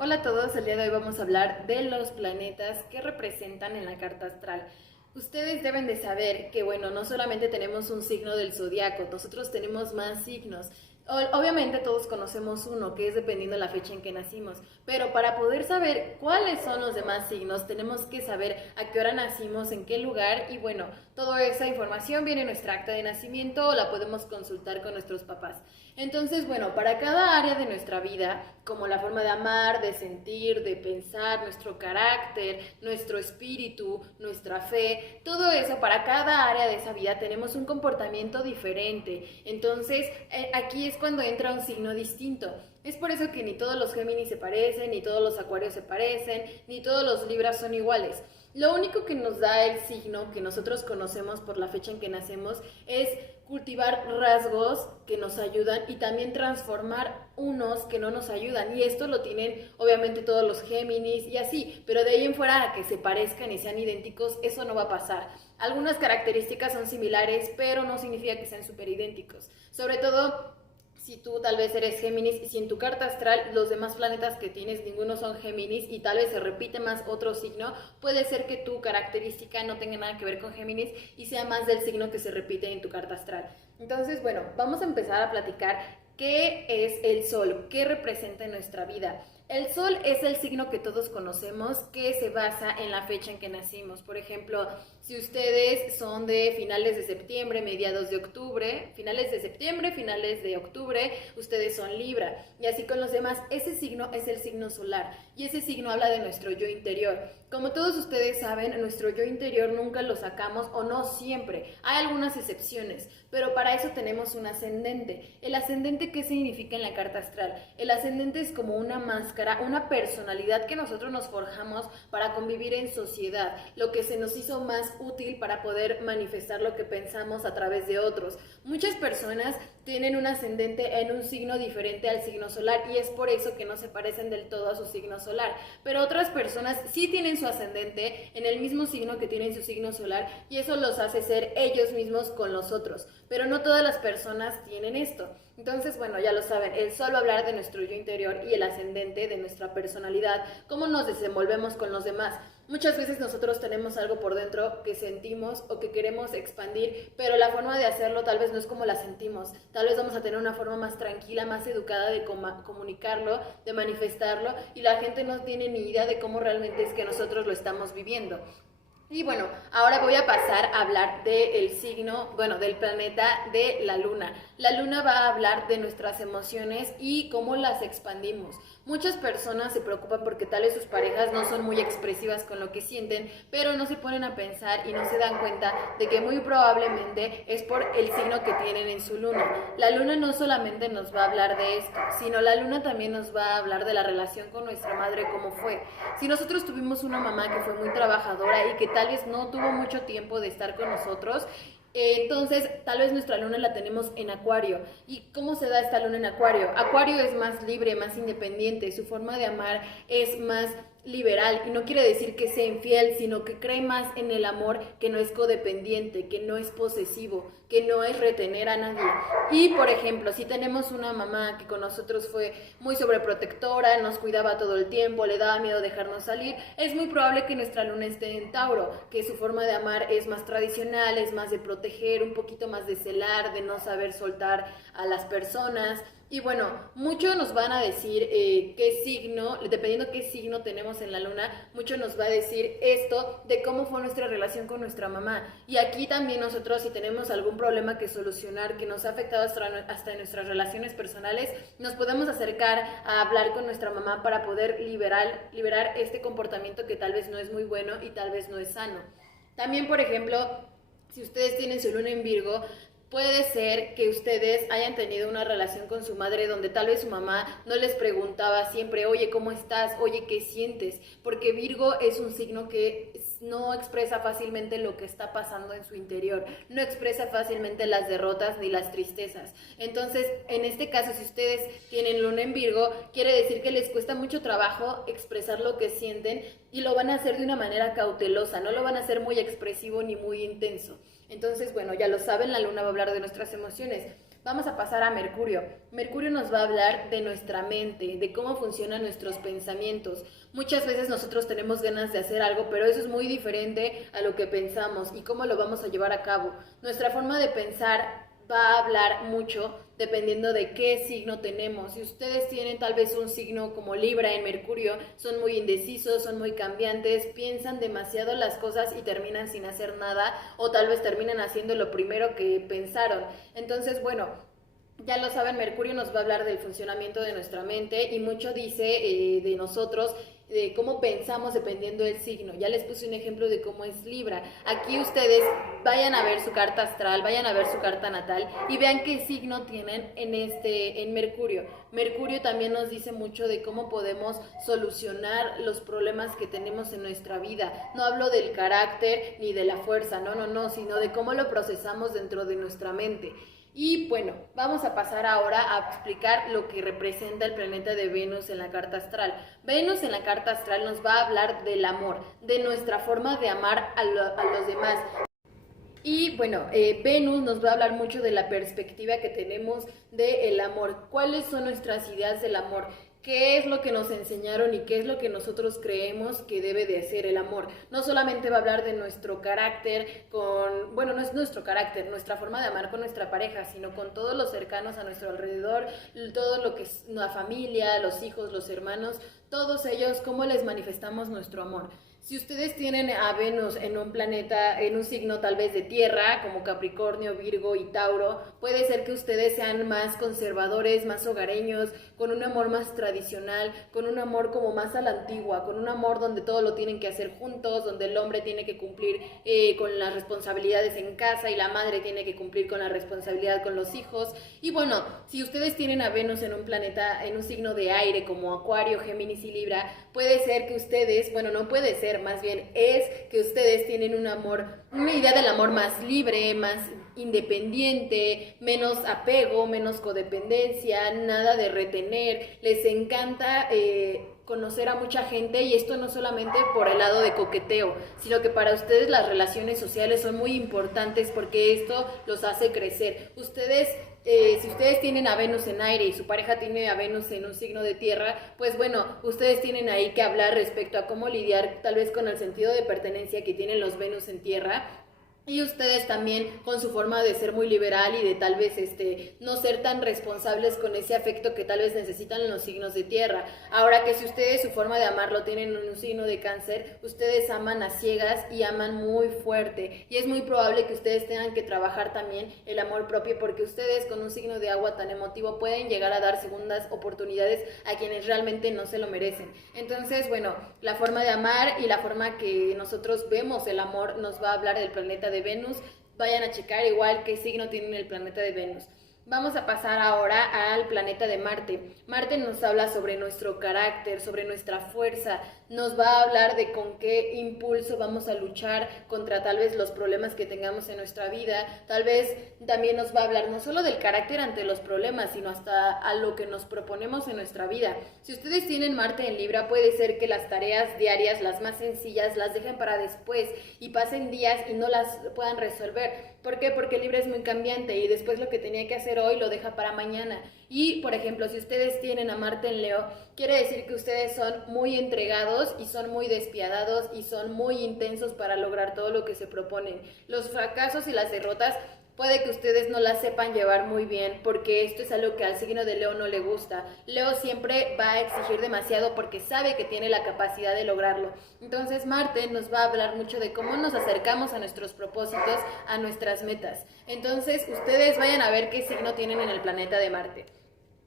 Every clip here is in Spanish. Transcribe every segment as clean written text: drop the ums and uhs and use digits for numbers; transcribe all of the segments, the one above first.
Hola a todos, el día de hoy vamos a hablar de los planetas que representan en la carta astral. Ustedes deben de saber que, bueno, no solamente tenemos un signo del zodiaco, nosotros tenemos más signos. Obviamente todos conocemos uno, que es dependiendo de la fecha en que nacimos, pero para poder saber cuáles son los demás signos, tenemos que saber a qué hora nacimos, en qué lugar, y bueno, toda esa información viene en nuestra acta de nacimiento o la podemos consultar con nuestros papás. Entonces, bueno, para cada área de nuestra vida, como la forma de amar, de sentir, de pensar, nuestro carácter, nuestro espíritu, nuestra fe, todo eso, para cada área de esa vida tenemos un comportamiento diferente. Entonces, aquí es cuando entra un signo distinto. Es por eso que ni todos los Géminis se parecen, ni todos los Acuarios se parecen, ni todos los Libras son iguales. Lo único que nos da el signo que nosotros conocemos por la fecha en que nacemos es cultivar rasgos que nos ayudan y también transformar unos que no nos ayudan. Y esto lo tienen obviamente todos los Géminis y así, pero de ahí en fuera a que se parezcan y sean idénticos, eso no va a pasar. Algunas características son similares, pero no significa que sean súper idénticos. Sobre todo si tú tal vez eres Géminis y si en tu carta astral los demás planetas que tienes ninguno son Géminis y tal vez se repite más otro signo, puede ser que tu característica no tenga nada que ver con Géminis y sea más del signo que se repite en tu carta astral. Entonces, bueno, vamos a empezar a platicar qué es el Sol, qué representa en nuestra vida. El Sol es el signo que todos conocemos que se basa en la fecha en que nacimos. Por ejemplo, si ustedes son de finales de septiembre, mediados de octubre, finales de septiembre, finales de octubre, ustedes son Libra. Y así con los demás, ese signo es el signo solar. Y ese signo habla de nuestro yo interior. Como todos ustedes saben, nuestro yo interior nunca lo sacamos o no siempre. Hay algunas excepciones, pero para eso tenemos un ascendente. ¿El ascendente qué significa en la carta astral? El ascendente es como una máscara, una personalidad que nosotros nos forjamos para convivir en sociedad, lo que se nos hizo más útil para poder manifestar lo que pensamos a través de otros. Muchas personas tienen un ascendente en un signo diferente al signo solar y es por eso que no se parecen del todo a su signo solar, pero otras personas sí tienen su ascendente en el mismo signo que tienen su signo solar y eso los hace ser ellos mismos con los otros, pero no todas las personas tienen esto. Entonces, bueno, ya lo saben, el Sol va a hablar de nuestro yo interior y el ascendente de nuestra personalidad, cómo nos desenvolvemos con los demás. Muchas veces nosotros tenemos algo por dentro que sentimos o que queremos expandir, pero la forma de hacerlo tal vez no es como la sentimos. Tal vez vamos a tener una forma más tranquila, más educada de comunicarlo, de manifestarlo, y la gente no tiene ni idea de cómo realmente es que nosotros lo estamos viviendo. Y bueno, ahora voy a pasar a hablar del signo, bueno, del planeta de la luna. La luna va a hablar de nuestras emociones y cómo las expandimos. Muchas personas se preocupan porque tal vez sus parejas no son muy expresivas con lo que sienten, pero no se ponen a pensar y no se dan cuenta de que muy probablemente es por el signo que tienen en su luna. La luna no solamente nos va a hablar de esto, sino la luna también nos va a hablar de la relación con nuestra madre, cómo fue. Si nosotros tuvimos una mamá que fue muy trabajadora y que tal vez no tuvo mucho tiempo de estar con nosotros, entonces tal vez nuestra luna la tenemos en Acuario. ¿Y cómo se da esta luna en Acuario? Acuario es más libre, más independiente, su forma de amar es más liberal y no quiere decir que sea infiel, sino que cree más en el amor, que no es codependiente, que no es posesivo, que no es retener a nadie. Y por ejemplo, si tenemos una mamá que con nosotros fue muy sobreprotectora, nos cuidaba todo el tiempo, le daba miedo dejarnos salir, es muy probable que nuestra luna esté en Tauro, que su forma de amar es más tradicional, es más de proteger, un poquito más de celar, de no saber soltar a las personas. Y bueno, muchos nos van a decir qué signo, dependiendo qué signo tenemos en la luna, mucho nos va a decir esto de cómo fue nuestra relación con nuestra mamá. Y aquí también nosotros, si tenemos algún problema que solucionar, que nos ha afectado hasta en nuestras relaciones personales, nos podemos acercar a hablar con nuestra mamá para poder liberar este comportamiento que tal vez no es muy bueno y tal vez no es sano. También, por ejemplo, si ustedes tienen su luna en Virgo, puede ser que ustedes hayan tenido una relación con su madre donde tal vez su mamá no les preguntaba siempre, oye, ¿cómo estás? Oye, ¿qué sientes? Porque Virgo es un signo que no expresa fácilmente lo que está pasando en su interior, no expresa fácilmente las derrotas ni las tristezas. Entonces, en este caso, si ustedes tienen luna en Virgo, quiere decir que les cuesta mucho trabajo expresar lo que sienten y lo van a hacer de una manera cautelosa, no lo van a hacer muy expresivo ni muy intenso. Entonces, bueno, ya lo saben, la luna va a hablar de nuestras emociones. Vamos a pasar a Mercurio. Mercurio nos va a hablar de nuestra mente, de cómo funcionan nuestros pensamientos. Muchas veces nosotros tenemos ganas de hacer algo, pero eso es muy diferente a lo que pensamos y cómo lo vamos a llevar a cabo. Nuestra forma de pensar va a hablar mucho dependiendo de qué signo tenemos. Si ustedes tienen tal vez un signo como Libra en Mercurio, son muy indecisos, son muy cambiantes, piensan demasiado las cosas y terminan sin hacer nada, o tal vez terminan haciendo lo primero que pensaron. Entonces, bueno, ya lo saben, Mercurio nos va a hablar del funcionamiento de nuestra mente y mucho dice de nosotros, de cómo pensamos dependiendo del signo. Ya les puse un ejemplo de cómo es Libra. Aquí ustedes vayan a ver su carta astral, vayan a ver su carta natal y vean qué signo tienen en Mercurio. Mercurio también nos dice mucho de cómo podemos solucionar los problemas que tenemos en nuestra vida. No hablo del carácter ni de la fuerza, no, sino de cómo lo procesamos dentro de nuestra mente. Y bueno, vamos a pasar ahora a explicar lo que representa el planeta de Venus en la carta astral. Venus en la carta astral nos va a hablar del amor, de nuestra forma de amar a los demás. Y bueno, Venus nos va a hablar mucho de la perspectiva que tenemos del amor. ¿Cuáles son nuestras ideas del amor? ¿Qué es lo que nos enseñaron y qué es lo que nosotros creemos que debe de ser el amor? No solamente va a hablar de nuestro carácter bueno, no es nuestro carácter, nuestra forma de amar con nuestra pareja, sino con todos los cercanos a nuestro alrededor, todo lo que es la familia, los hijos, los hermanos, todos ellos, cómo les manifestamos nuestro amor. Si ustedes tienen a Venus en un planeta, en un signo tal vez de tierra, como Capricornio, Virgo y Tauro, puede ser que ustedes sean más conservadores, más hogareños, con un amor más tradicional, con un amor como más a la antigua, con un amor donde todo lo tienen que hacer juntos, donde el hombre tiene que cumplir con las responsabilidades en casa y la madre tiene que cumplir con la responsabilidad con los hijos. Y bueno, si ustedes tienen a Venus en un planeta, en un signo de aire como Acuario, Géminis y Libra, puede ser que ustedes, bueno, no puede ser, más bien es que ustedes tienen un amor, una idea del amor más libre, más independiente, menos apego, menos codependencia, nada de retener. Les encanta conocer a mucha gente, y esto no solamente por el lado de coqueteo, sino que para ustedes las relaciones sociales son muy importantes porque esto los hace crecer. Si ustedes tienen a Venus en aire y su pareja tiene a Venus en un signo de tierra, pues bueno, ustedes tienen ahí que hablar respecto a cómo lidiar tal vez con el sentido de pertenencia que tienen los Venus en tierra. Y ustedes también con su forma de ser muy liberal y de tal vez no ser tan responsables con ese afecto que tal vez necesitan en los signos de tierra. Ahora que si ustedes su forma de amar lo tienen en un signo de cáncer, ustedes aman a ciegas y aman muy fuerte. Y es muy probable que ustedes tengan que trabajar también el amor propio, porque ustedes con un signo de agua tan emotivo pueden llegar a dar segundas oportunidades a quienes realmente no se lo merecen. Entonces, bueno, la forma de amar y la forma que nosotros vemos el amor nos va a hablar del planeta de Venus. Vayan a checar igual qué signo tiene el planeta de Venus. Vamos a pasar ahora al planeta de Marte. Marte nos habla sobre nuestro carácter, sobre nuestra fuerza, nos va a hablar de con qué impulso vamos a luchar contra tal vez los problemas que tengamos en nuestra vida. Tal vez también nos va a hablar no solo del carácter ante los problemas, sino hasta a lo que nos proponemos en nuestra vida. Si ustedes tienen Marte en Libra, puede ser que las tareas diarias, las más sencillas, las dejen para después y pasen días y no las puedan resolver. ¿Por qué? Porque Libra es muy cambiante y después lo que tenía que hacer hoy lo deja para mañana. Y, por ejemplo, si ustedes tienen a Marte en Leo, quiere decir que ustedes son muy entregados y son muy despiadados y son muy intensos para lograr todo lo que se proponen. Los fracasos y las derrotas puede que ustedes no las sepan llevar muy bien, porque esto es algo que al signo de Leo no le gusta. Leo siempre va a exigir demasiado porque sabe que tiene la capacidad de lograrlo. Entonces Marte nos va a hablar mucho de cómo nos acercamos a nuestros propósitos, a nuestras metas. Entonces ustedes vayan a ver qué signo tienen en el planeta de Marte.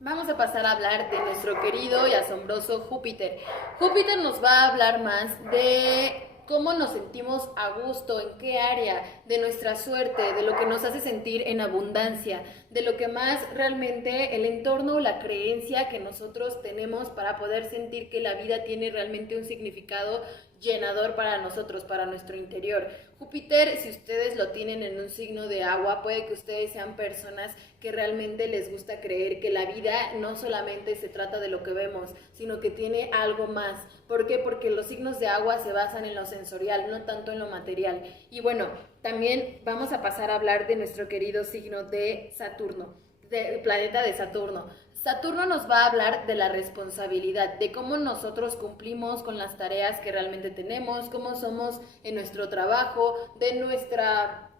Vamos a pasar a hablar de nuestro querido y asombroso Júpiter. Júpiter nos va a hablar más de cómo nos sentimos a gusto, en qué área, de nuestra suerte, de lo que nos hace sentir en abundancia, de lo que más realmente el entorno o la creencia que nosotros tenemos para poder sentir que la vida tiene realmente un significado llenador para nosotros, para nuestro interior. Júpiter, si ustedes lo tienen en un signo de agua, puede que ustedes sean personas que realmente les gusta creer que la vida no solamente se trata de lo que vemos, sino que tiene algo más. ¿Por qué? Porque los signos de agua se basan en lo sensorial, no tanto en lo material. Y bueno, también vamos a pasar a hablar de nuestro querido signo de Saturno. del planeta de Saturno. Saturno nos va a hablar de la responsabilidad, de cómo nosotros cumplimos con las tareas que realmente tenemos, cómo somos en nuestro trabajo, de nuestra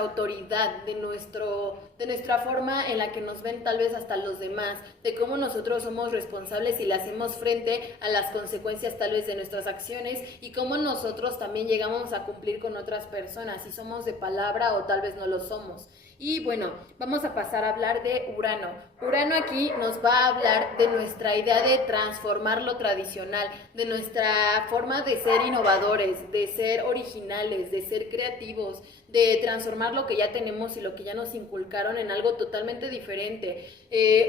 autoridad, de nuestra forma en la que nos ven tal vez hasta los demás, de cómo nosotros somos responsables y le hacemos frente a las consecuencias tal vez de nuestras acciones y cómo nosotros también llegamos a cumplir con otras personas, si somos de palabra o tal vez no lo somos. Y bueno, vamos a pasar a hablar de Urano. Urano aquí nos va a hablar de nuestra idea de transformar lo tradicional, de nuestra forma de ser innovadores, de ser originales, de ser creativos, de transformar lo que ya tenemos y lo que ya nos inculcaron en algo totalmente diferente.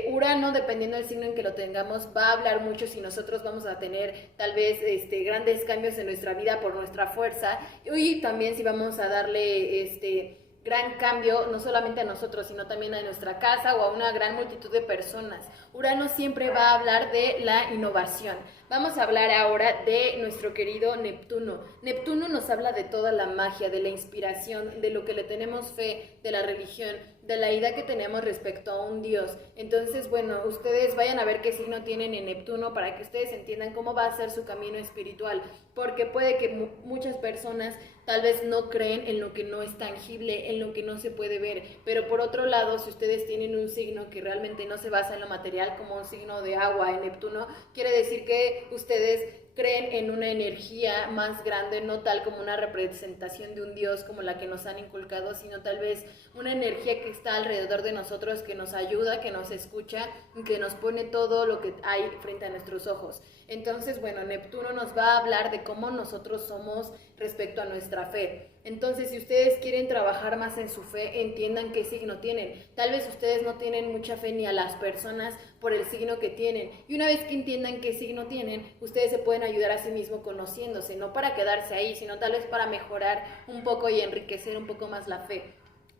Urano, dependiendo del signo en que lo tengamos, va a hablar mucho si nosotros vamos a tener tal vez grandes cambios en nuestra vida por nuestra fuerza y también si vamos a darle gran cambio, no solamente a nosotros, sino también a nuestra casa o a una gran multitud de personas. Urano siempre va a hablar de la innovación. Vamos a hablar ahora de nuestro querido Neptuno. Neptuno nos habla de toda la magia, de la inspiración, de lo que le tenemos fe, de la religión, de la idea que tenemos respecto a un Dios. Entonces, bueno, ustedes vayan a ver qué signo tienen en Neptuno para que ustedes entiendan cómo va a ser su camino espiritual, porque puede que muchas personas tal vez no creen en lo que no es tangible, en lo que no se puede ver, pero por otro lado, si ustedes tienen un signo que realmente no se basa en lo material, como un signo de agua en Neptuno, quiere decir que ustedes creen en una energía más grande, no tal como una representación de un Dios como la que nos han inculcado, sino tal vez una energía que está alrededor de nosotros, que nos ayuda, que nos escucha y que nos pone todo lo que hay frente a nuestros ojos. Entonces, bueno, Neptuno nos va a hablar de cómo nosotros somos respecto a nuestra fe. Entonces, si ustedes quieren trabajar más en su fe, entiendan qué signo tienen. Tal vez ustedes no tienen mucha fe ni a las personas por el signo que tienen. Y una vez que entiendan qué signo tienen, ustedes se pueden ayudar a sí mismos conociéndose, no para quedarse ahí, sino tal vez para mejorar un poco y enriquecer un poco más la fe.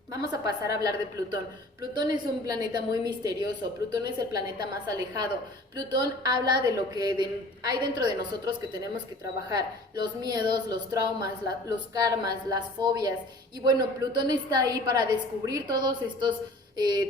Vamos a pasar a hablar de Plutón. Plutón es un planeta muy misterioso. Plutón es el planeta más alejado. Plutón habla de lo que hay dentro de nosotros que tenemos que trabajar. Los miedos, los traumas, los karmas, las fobias. Y bueno, Plutón está ahí para descubrir todos estos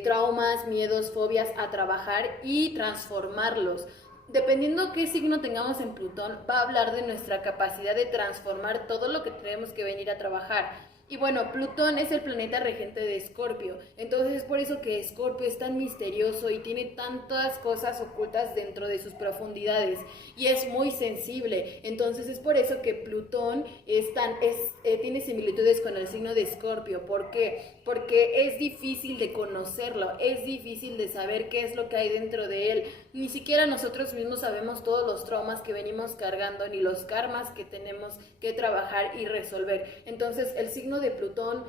traumas, miedos, fobias, a trabajar y transformarlos. Dependiendo qué signo tengamos en Plutón, va a hablar de nuestra capacidad de transformar todo lo que tenemos que venir a trabajar. Y bueno, Plutón es el planeta regente de Escorpio, entonces es por eso que Escorpio es tan misterioso y tiene tantas cosas ocultas dentro de sus profundidades y es muy sensible, entonces es por eso que Plutón tiene similitudes con el signo de Escorpio. ¿Por qué? Porque es difícil de conocerlo, es difícil de saber qué es lo que hay dentro de él, ni siquiera nosotros mismos sabemos todos los traumas que venimos cargando ni los karmas que tenemos que trabajar y resolver. Entonces el signo de Plutón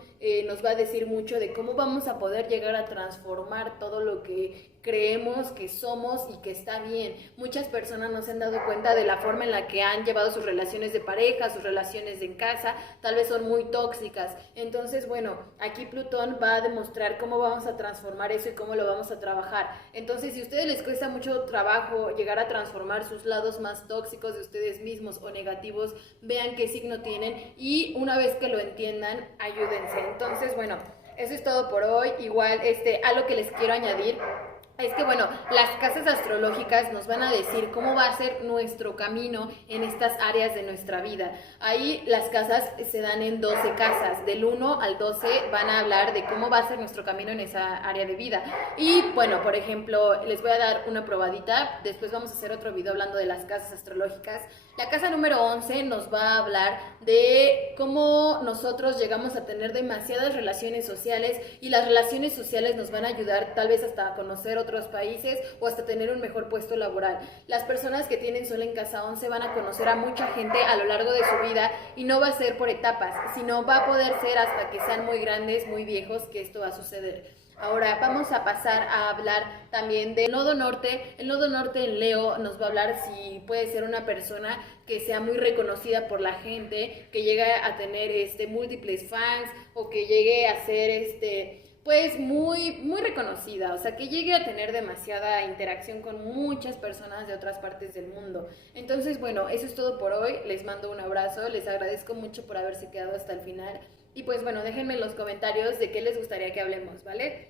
nos va a decir mucho de cómo vamos a poder llegar a transformar todo lo que creemos que somos y que está bien. Muchas personas no se han dado cuenta de la forma en la que han llevado sus relaciones de pareja, sus relaciones en casa, tal vez son muy tóxicas. Entonces, bueno, aquí Plutón va a demostrar cómo vamos a transformar eso y cómo lo vamos a trabajar. Entonces, si a ustedes les cuesta mucho trabajo llegar a transformar sus lados más tóxicos de ustedes mismos o negativos, vean qué signo tienen y una vez que lo entiendan, ayúdense. Entonces, bueno, eso es todo por hoy. Igual, algo que les quiero añadir es que, bueno, las casas astrológicas nos van a decir cómo va a ser nuestro camino en estas áreas de nuestra vida. Ahí las casas se dan en 12 casas, del 1 al 12 van a hablar de cómo va a ser nuestro camino en esa área de vida. Y bueno, por ejemplo, les voy a dar una probadita, después vamos a hacer otro video hablando de las casas astrológicas. La casa número 11 nos va a hablar de cómo nosotros llegamos a tener demasiadas relaciones sociales y las relaciones sociales nos van a ayudar tal vez hasta a conocer otros países o hasta tener un mejor puesto laboral. Las personas que tienen sol en casa 11 van a conocer a mucha gente a lo largo de su vida y no va a ser por etapas, sino va a poder ser hasta que sean muy grandes, muy viejos, que esto va a suceder. Ahora vamos a pasar a hablar también del nodo norte. El nodo norte en Leo nos va a hablar si puede ser una persona que sea muy reconocida por la gente, que llegue a tener múltiples fans o que llegue a ser pues muy reconocida, o sea, que llegue a tener demasiada interacción con muchas personas de otras partes del mundo. Entonces, bueno, eso es todo por hoy. Les mando un abrazo, les agradezco mucho por haberse quedado hasta el final. Y pues bueno, déjenme en los comentarios de qué les gustaría que hablemos, ¿vale?